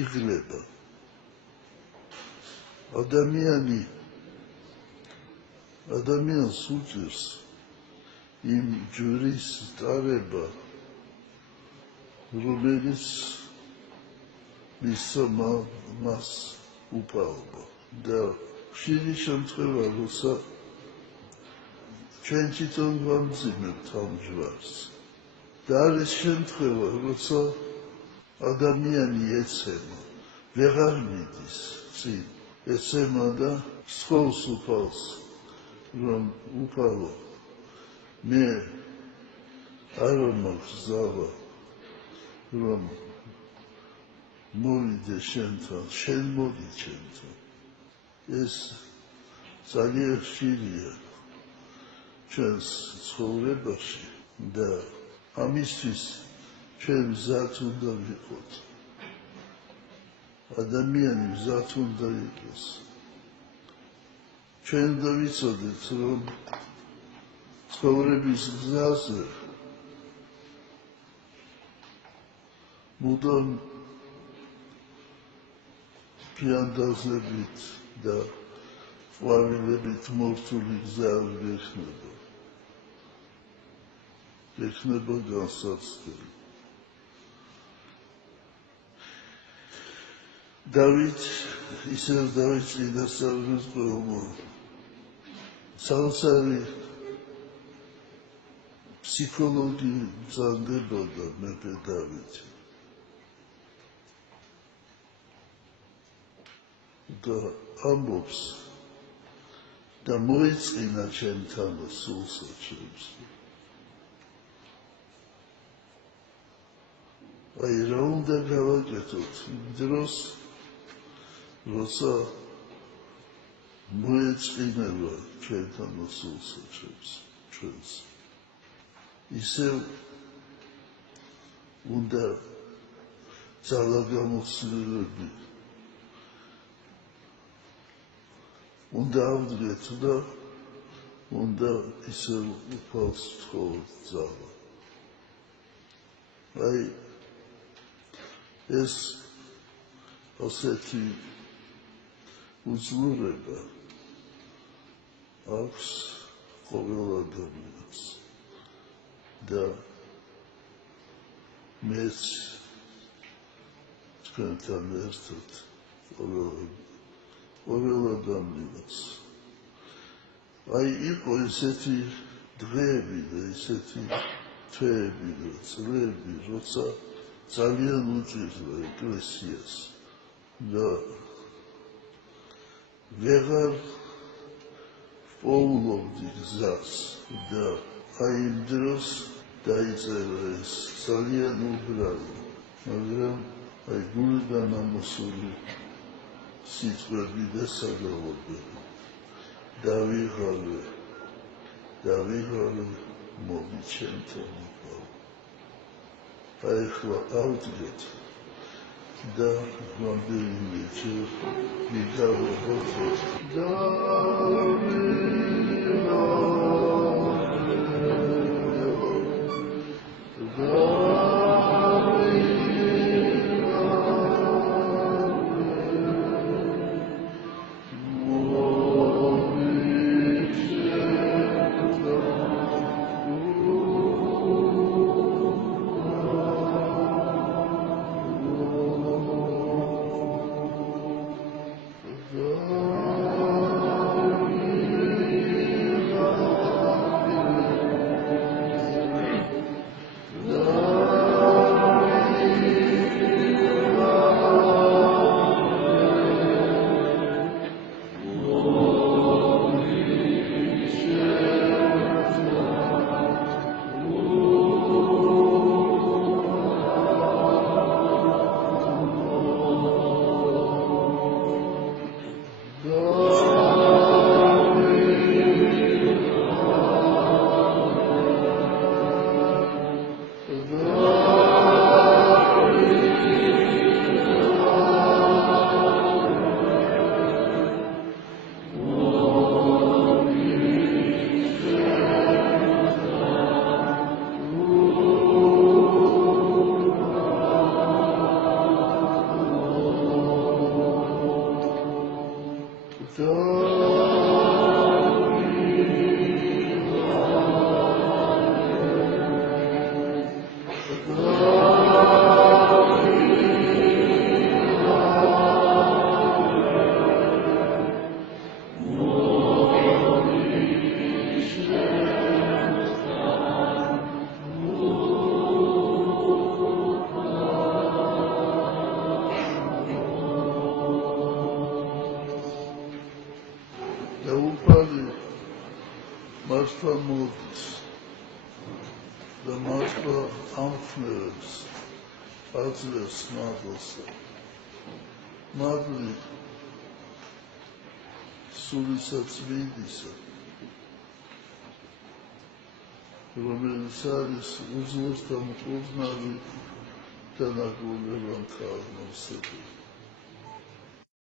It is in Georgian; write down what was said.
იღლება ადამიანს უჭირს იმ ჯვრის ტარება, რომელიც მისცა მას უფალობა და ხშირი შემთხვევა, როცა ჩვენ თვითონ ვამძიმებთ ამ ჯვარს და არის შემთხვევა, როცა ადამიანი ეცემა, ვეღარ მიდის წინ, ეცემა და სთხოვს უფალს, რომ უფალო, მე არ მაქვს ზავა, რომ მოვიდე შენთან, შენ მოდი ჩემთან. ეს ძალიან ხშირია ჩვენს ცხოვრებაში და ამისთვის ჩვენ მზად უნდა ვიყოთ. ადამიანი მზად უნდა იყოს. ჩვენ უნდა ვიცოდეთ, რომ ცხოვრების გზაზე მუდამ ფიანდაზებით და ყვავილებით მორთული გზა არ გექნება. გექნება განსაცდელი. დავით ისევ დავით წინასწარმეტყველმა საოცარი ფსიქოლოგი ბრძანდებოდა მეფე დავითი. და ამბობს და მოიწყინა ჩემთან სულსა ჩემს. აი რა უნდა გავაკეთოთ იმ დროს, როცა მოეწყინება ჩვენთან სულსა ჩვენს. ისევ უნდა ძალაგამოხსნილები უნდა ავდგეთ და უნდა ისევ უფალს ვთხოვოთ ძალა. აი ეს ასეთი უძლურება აქვს ყოველ ადამიანს და მეც თქვენთან ერთად ყოველ ადამიანს. აი იყო ესეთი დღეები და ესეთი თვეები და წლები, როცა ძალიან უჭირდა ეკლესიას და ვეღარ პოულობდი გზას და აი იმ დროს დაიწერა ეს ძალიან უბრალო, მაგრამ აი გულიდან ამოსული სიტყვები და საგალობლები. დავიღალე მოდი ჩემთან უფალო. აი ახლა ავდგეთ და რამდენიმე ჯერ ვიგავებოთ მართლა მოდის და მართლა ამხნევებს აძლევს მადლსა. მადლი სულისა წმინდისა, რომელიც არის უძლოს და მკურნალი და ნაგულებან ქალმოსები.